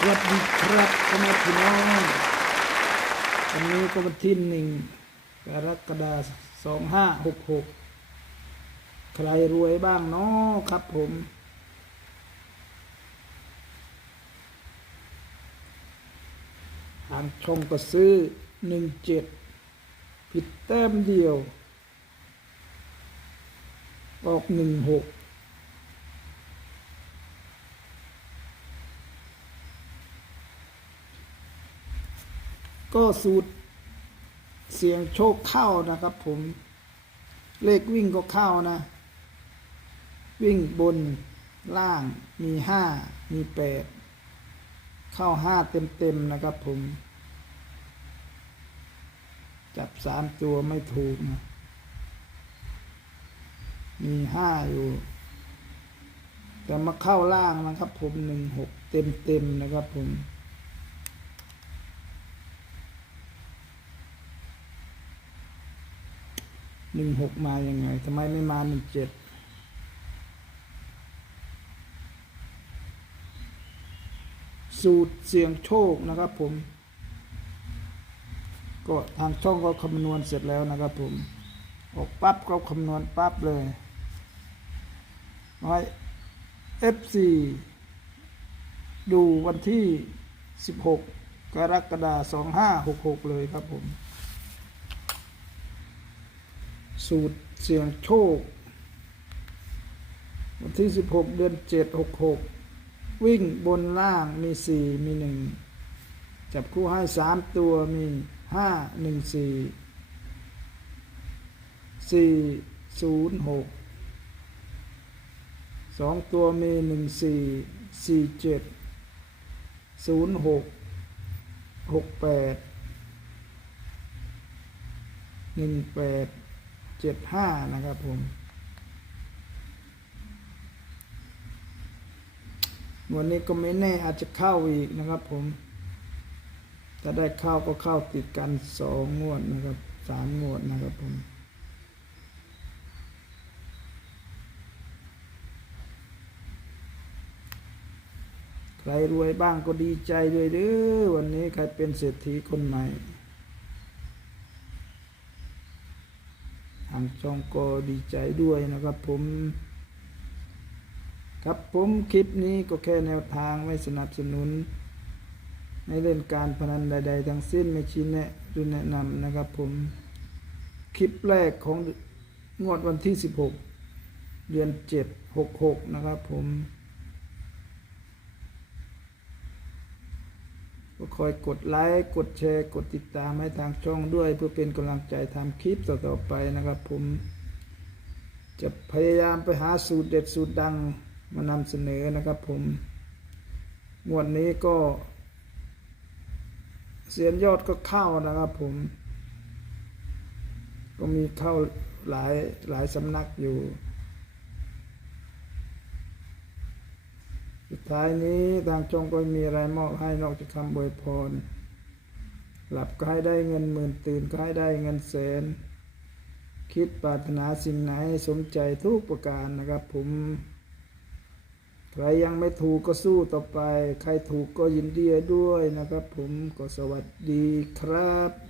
สวัสดีครับพ่อแม่พี่น้องวันนี้ก็วันที่หนึ่งกรกฎาสองห้าหกหกใครรวยบ้างเนาะครับผม ทางช่องก็ซื้อหนึ่งเจ็ดผิดแต้มเดียว ออกหนึ่งหก ก็สูตรเสียงโชคเข้านะครับ ผม เลขวิ่งก็เข้านะ วิ่งบนล่างมีห้ามีแปดเข้าห้าเต็มๆนะครับ ผม จับสามตัวไม่ถูกนะมีห้าอยู่ แต่มาเข้าล่างนะครับ ผมหนึ่งหกเต็มๆนะครับ ผม หนึ่งหกมายังไงทำไมไม่มาหนึ่งเจ็ดสูตรเสี่ยงโชคนะครับผม ก็ทางช่องก็คำนวณเสร็จแล้วนะครับผม ออกปั๊บก็คำนวณปั๊บเลยน้อย FC ดูวันที่ 16 กรกฎาคม2566 เลยครับผม สูตรเสี่ยงโชค วันที่ 16 เดือน 7 66 วิ่งบนล่างมี 4 มี 1 จับคู่ให้ 3 ตัวมี 5 1 4 4 0 6 2 ตัวมี 1 4 4 7 0 6 6 8 1 8 เจ็ดห้านะครับผมวันนี้ก็ไม่แน่อาจจะเข้าอีกนะครับผม ถ้าได้เข้าก็เข้าติดกันสองงวดนะครับสามงวดนะครับผมใครรวยบ้างก็ดีใจด้วยเด้อวันนี้ใครเป็นเศรษฐีคนใหม่างช่องก็ดีใจด้วยนะครับผมครับผมคลิปนี้ก็แค่แนวทางไม่สนับสนุนไม่เล่นการพนันใด ๆ ทั้งสิ้นไม่ชี้แนะหรือแนะนำนะครับผมคลิปแรกของงวดวันที่ 16 เดือน 7 66 นะครับผม ก็คอยกดไลค์กดแชร์ กดติดตามให้ทางช่องด้วย เพื่อเป็นกำลังใจทำคลิปต่อๆไปนะครับ ผมจะพยายามไปหาสูตรเด็ดสูตรดังมานำเสนอนะครับผมงวดนี้ก็ เสียนยอดก็เข้านะครับผม ก็มีเข้าหลายหลายสำนักอยู่ สุดท้ายนี้ทางจงก็ไม่มีอะไรมอบให้นอกจากคำบวยพร หลับก็ให้ได้เงินหมื่นตื่นก็ให้ได้เงินแสน คิดปรารถนาสิ่งไหนสมใจทุกประการนะครับผมใครยังไม่ถูกก็สู้ต่อไป ใครถูกก็ยินดีด้วยนะครับผมก็สวัสดีครับ